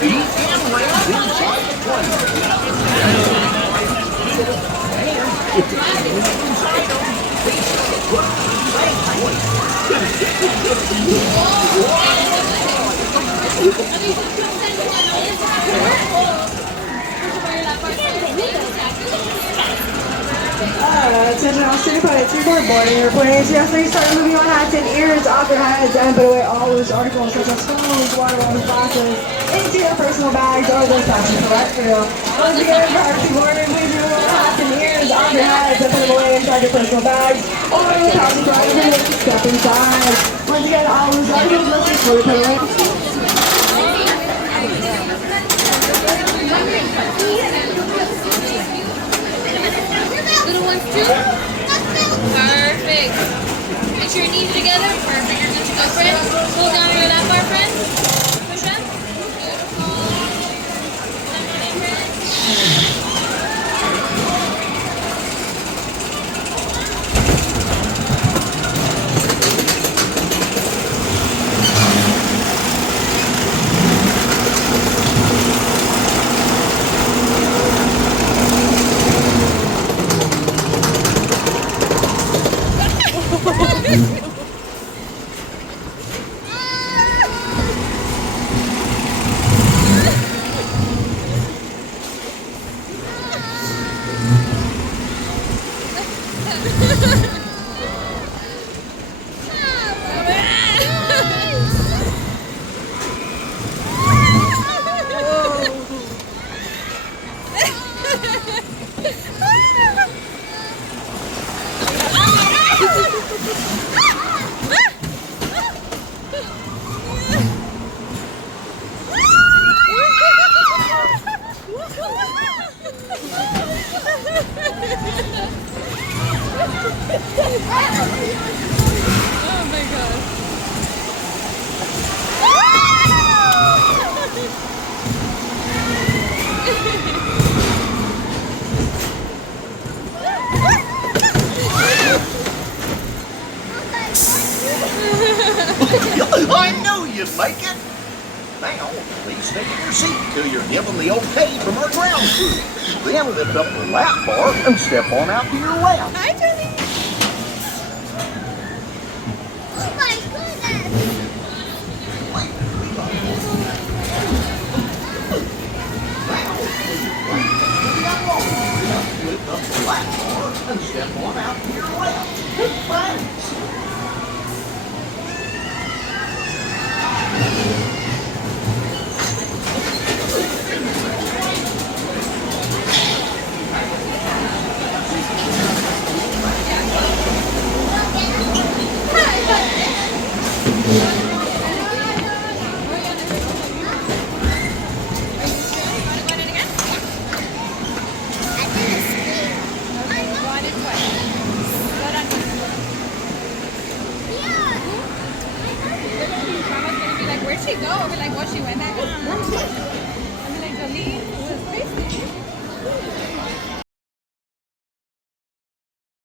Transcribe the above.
Eat and land inside the plane. And if you're inside them, they sell a truck the same way. Attention all student pilots, report boarding. Reporting seriously, start moving on hats and ears off your heads and put away all loose articles such as phones, water bottles, glasses into your personal bags or those passenger collector. Once again, prior to boarding, please remove all hats and ears off your heads and put them away inside your personal bags or the passenger collector. Step inside. Once again, all loose articles must be fully put away. Little ones too? Perfect. Make sure your knees are together. Perfect. You're good to go, friend. Pull down your lap bar, friend. Push up. Beautiful. Oh my god. I knew you'd make it. Now, please stay in your seat till you're given the okay from our ground crew. Then lift up the lap bar and step on out to your left. Hi, Julie. Oh my goodness! Lift up the lap bar and step on out to your left. Thanks. Where'd she go? We're like, what, she went back?